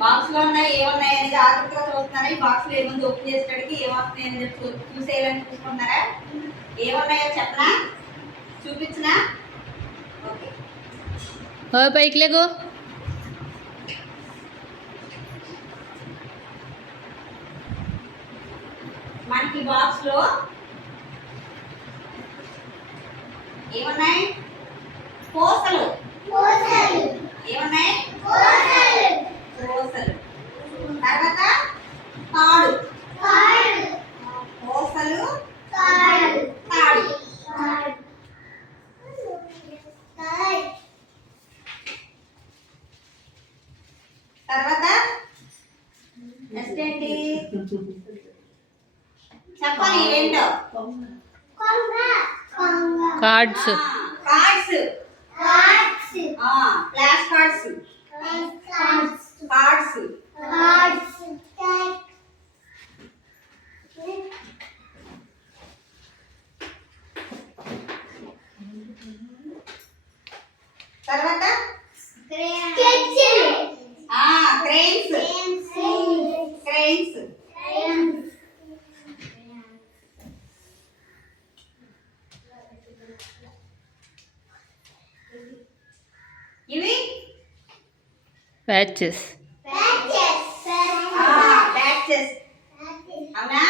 Box లో ఉన్నాయి ఏమున్నాయి అనేది ఆతృతగా చూస్తున్నారా? ఈ బాక్స్ లో ఏముంది ఓపెన్ చేసేటడికి ఏమొస్తున్నాయి అనేది చూసేయాలని చూసుకుంటున్నారా? ఏమున్నాయో చెప్పనా, చూపించినా? ఓకే పైకి లేగో. మనకి బాక్స్ లో ఏమున్నాయి? పూసలు. ఏమున్నాయి? పూసలు. తర్వాత తాడు. పూసలు, తాడు. తర్వాత నెక్స్ట్ ఏంటి చెప్పాలి? ఏంటో కార్డ్స్. Flash cards. తర్వాత క్రెయిన్స్. ఇవి ప్యాచెస్. అవునా?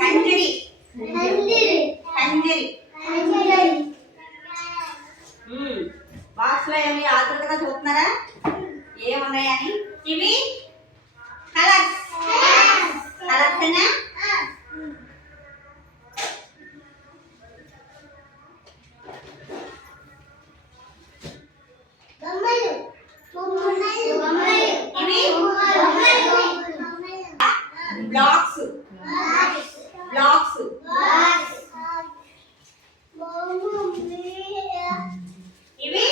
కంజరి. బాక్స్ లో ఏమి ఆతృతగా చూస్తున్నారా ఏమున్నాయని? ఇవి కలర్స్. Colours blocks. ఇవి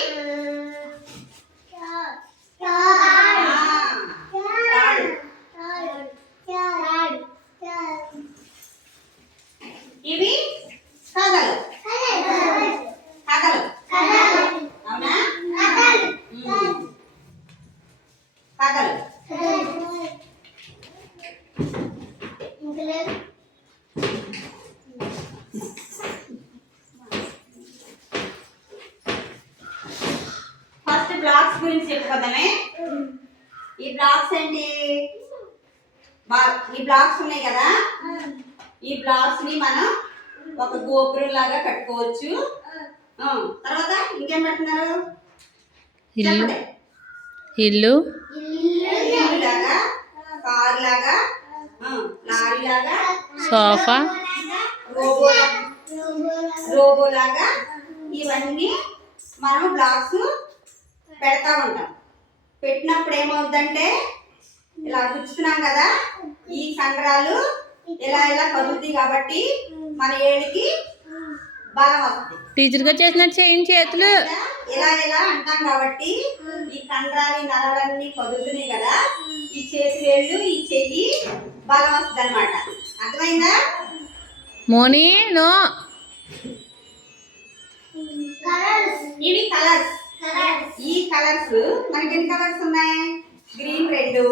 ఇవి కథలు. అవునా? కథలు. ఫస్ట్ బ్లాక్స్ గురించి చెప్పుకోదామే. ఈ బ్లాక్స్ ఏంటి? ఈ బ్లాక్స్ ఉన్నాయి కదా, ఈ బ్లాక్స్ ని మనం ఒక గోపురం లాగా కట్టుకోవచ్చు. తర్వాత ఇంకేం పెడుతున్నారు? ఇల్లు లాగా, కార్ లాగా, లారీ లాగా, సోఫా, రోబో లాగా ఇవన్నీ మనం బ్లాక్స్ పెడతా ఉంటాం. పెట్టినప్పుడు ఏమవుతుందంటే ఇలా గుచ్చుతున్నాం కదా, ఈ కండరాలు ఇలా కదులుతాయి కాబట్టి మన ఏడికి బలం వస్తుంది. టీచర్ గా చేసినట్టు చేయండి చేతులు. ఇలా అంటాం కాబట్టి ఈ కండరాలు నరాలన్నీ కదులుతున్నాయి కదా, ఈ చేతి వేళ్ళు ఈ చెయ్యి బలం వస్తుంది అనమాట. అర్థమైందా? మోని నో. ఇవి కలర్స్. ఈ కలర్స్ మనకి ఎన్ని కలర్స్ ఉన్నాయి? గ్రీన్ 2,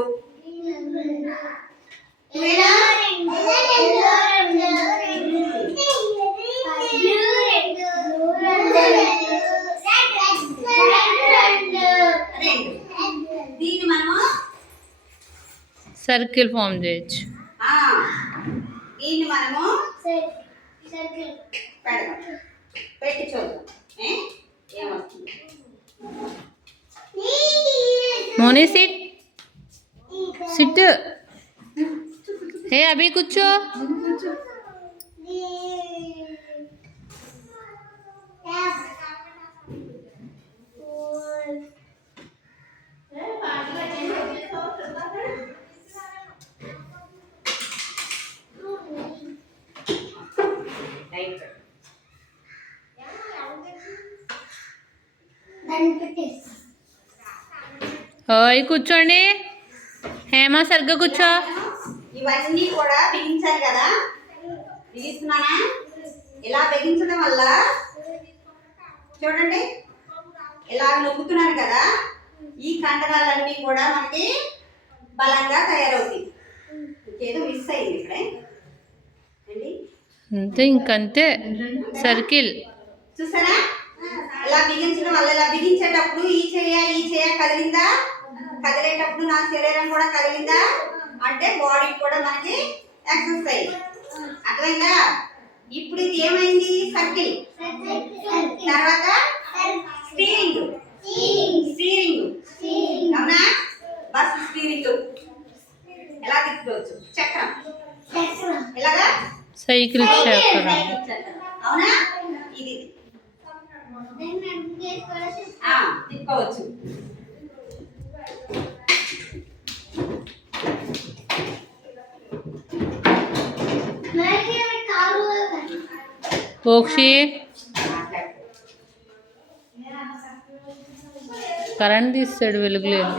దీన్ని మనము సర్కిల్ ఫామ్ చేయొచ్చు. దీన్ని మనము పెడదాం. పెట్టి చూద్దాం ఏమొస్తుంది. మోని సిట్. సిట్. हे अभी కూర్చో. ఓయ్ కూర్చోండి. హేమ సరిగ్గా కూర్చో. ఇవన్నీ కూడా బిగించాలి కదా, బిగిస్తున్నానా? ఇలా బిగించడం వల్ల చూడండి, ఇలా నొక్కుతున్నాను కదా, ఈ కండరాలన్నీ కూడా మనకి బలంగా తయారవుతాయి. ఏదో మిస్ అయింది ఇక్కడే అండి. అంతే, ఇంకంతే. సర్కిల్ చూసారా? ఇలా బిగించడం వల్ల, ఇలా బిగించేటప్పుడు ఈ చేయ కదిలిందా, కదిలేటప్పుడు నా శరీరం కూడా కదిలిందా అంటే బాడీ కూడా మనకి ఎక్సర్సైజ్. అర్థమైందా? ఇప్పుడు ఇది ఏమైంది? సర్కిల్. తర్వాత స్టీరింగ్. అవునా? బస్ స్టీరింగ్ ఎలా తిప్పుకోవచ్చు? చక్రం. ఎలాగా? సైకిల్ చక్రం. అవునా? ఇది తిప్పుకోవచ్చు. ఓక్షి కరెంట్ తీస్తాడు, వెలుగులేదు.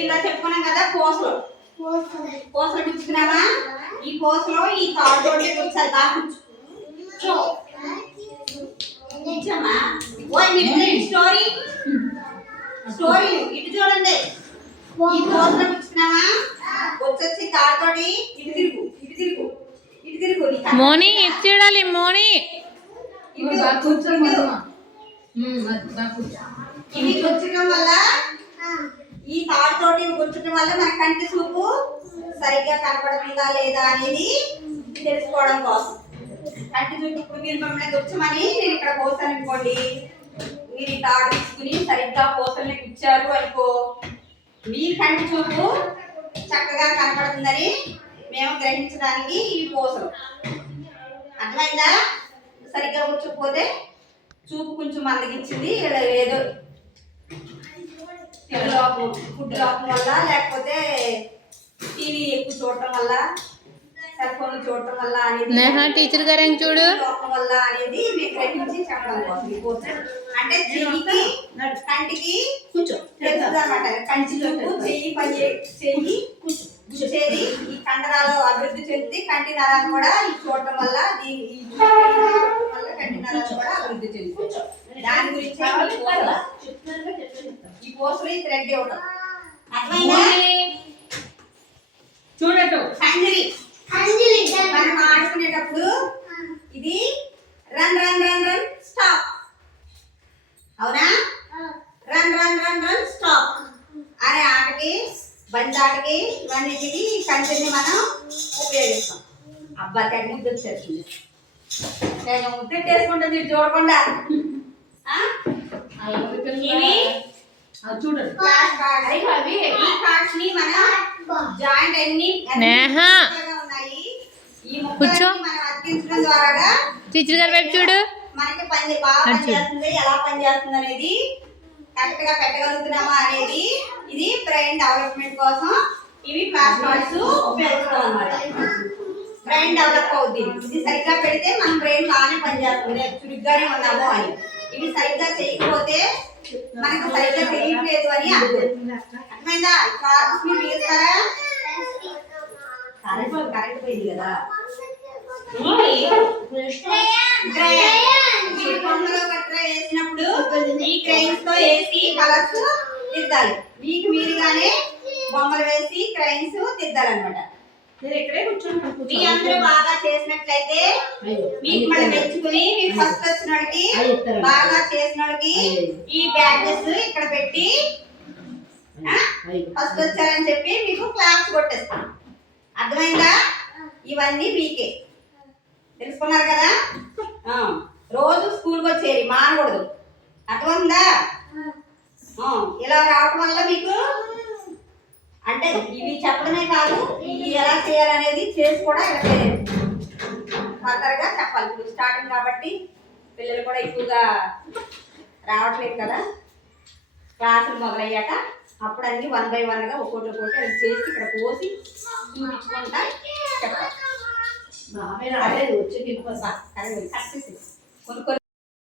ఇలా చెప్పుకున్నాం కదా, పోసలు గుచ్చుకున్నామా? ఈ పోసలో ఈ తాడు తోటి కూర్చోాలి. బాగా కూర్చోమ్మా. స్టోరీ ఇటు చూడండి. ఈ పోసలో గుచ్చుకున్నామా? వచ్చి తాడు తోటి ఇటు తిరుగు. మోని ఇటు చూడాలి. మోని ఇవి గుచ్చడం వల్ల, ఈ తాడు తోటి గుచ్చడం వల్ల మన కంటి చూపు సరిగ్గా కనపడుతుందా లేదా అనేది తెలుసుకోవడం కోసం. కంటి చూపు ఇప్పుడు మీరు మమ్మల్ని గుచ్చమని నేను ఇక్కడ పోసాను అనుకోండి, మీరు ఈ తాడు తీసుకుని సరిగ్గా పోసల్ని గుచ్చారు అనుకో, మీ కంటి చూపు చక్కగా కనపడుతుందని మేము గ్రహించడానికి ఈ పోసలు. అర్థమైందా? సరిగ్గా కూర్చోకపోతే చూపు కొంచెం మందగించింది, ఏదో ఫుడ్ లోపం వల్ల, లేకపోతే టీవీ ఎక్కువ చూడటం వల్ల, సెల్ ఫోన్ చూడటం వల్ల అనేది, టీచర్ గారు చూడు లోపం వల్ల అనేది మేము గ్రహించి చెప్పడం కోసం. అంటే చెయ్యికి కంటికి తెలుస్తుంది అనమాట. కంటి చూపు చెయ్యి చెయ్యి కూర్చేది ఈ కండరాలు అభివృద్ధి చెంది కంటి నరాలు కూడా ఈ చూడటం వల్ల, కంటి నరాలు కూడా అభివృద్ధి చెంది. దాని గురించి ఈ పోసలు థ్రెడ్ ఇవ్వడం. అర్థమైందా? చూడటం సంజరి మనం ఆడుకునేటప్పుడు ఇది run run run run stop. అవునా? Run run run run stop అనే ఆటకి, బండి ఆటకి, ఇవన్నిటికి కంటిని మనం ఉపయోగిస్తాం. అబ్బా తెగ ముద్ద వచ్చేస్తుంది, తెగ ముద్ద వేసుకుంటుంది ఇది చూడకుండా. చూడండి, ఈ కార్డ్స్ ని మనం జాయింట్ అన్ని ఉన్నాయి. ఈ ముక్కలు మనం అతికించడం ద్వారా టీచర్ గారి వైపు చూడు, మనకి బాగా పనిచేస్తుంది. ఎలా పనిచేస్తుంది అనేది, కరెక్ట్ గా పెట్టగలుగుతున్నామా అనేది, ఇది బ్రెయిన్ డెవలప్మెంట్ కోసం ఇవి ఫ్లాష్ కార్డ్స్ ఉపయోగిస్తాం అన్నమాట. బ్రెయిన్ డెవలప్ అవుతుంది. ఇది సరిగ్గా పెడితే మన బ్రెయిన్ బాగానే పనిచేస్తుంది, చురుగ్గానే ఉన్నాము అని. ఇవి సరిగ్గా చేయకపోతే మనకు సరిగ్గా తెలియట్లేదు అని అర్థం. అర్థమైందా? కార్డ్స్ ని తీస్తారా? కరెంట్ పోయింది కదా. వేసినప్పుడు ఈ క్రైన్స్ తో వేసి కలర్స్ దిద్దాలి. మీకు మీరుగానే బొమ్మలు వేసి క్రైన్స్ దిద్దాలన్నమాట. మీ అందరూ బాగా చేసినట్లయితే మీకు మళ్ళీ మెచ్చుకుని, మీరు ఫస్ట్ వచ్చిన వాళ్ళకి, బాగా చేసిన వాళ్ళకి ఈ బ్యాడ్జెస్ ఇక్కడ పెట్టి ఫస్ట్ వచ్చారని చెప్పి మీకు క్లాప్స్ కొట్టేస్తాం. అర్థమైందా? ఇవన్నీ మీకే తెలుసుకున్నారు కదా. రోజు స్కూల్కి వచ్చేది మానకూడదు. అర్థమైందా? ఇలా రావటం వల్ల మీకు అంటే ఇవి చెప్పడమే కాదు, ఇవి ఎలా చేయాలనేది చేసి కూడా ఇలా ఫర్దర్గా చెప్పాలి. ఇప్పుడు స్టార్టింగ్ కాబట్టి పిల్లలు కూడా ఎక్కువగా రావట్లేదు కదా. క్లాసులు మొదలయ్యాక అప్పుడు అన్ని 1 by 1గా ఒక్కొక్కటి అది చేసి ఇక్కడ పోసి చూపించుకుంటా చెప్పాలి. వచ్చి కొన్ని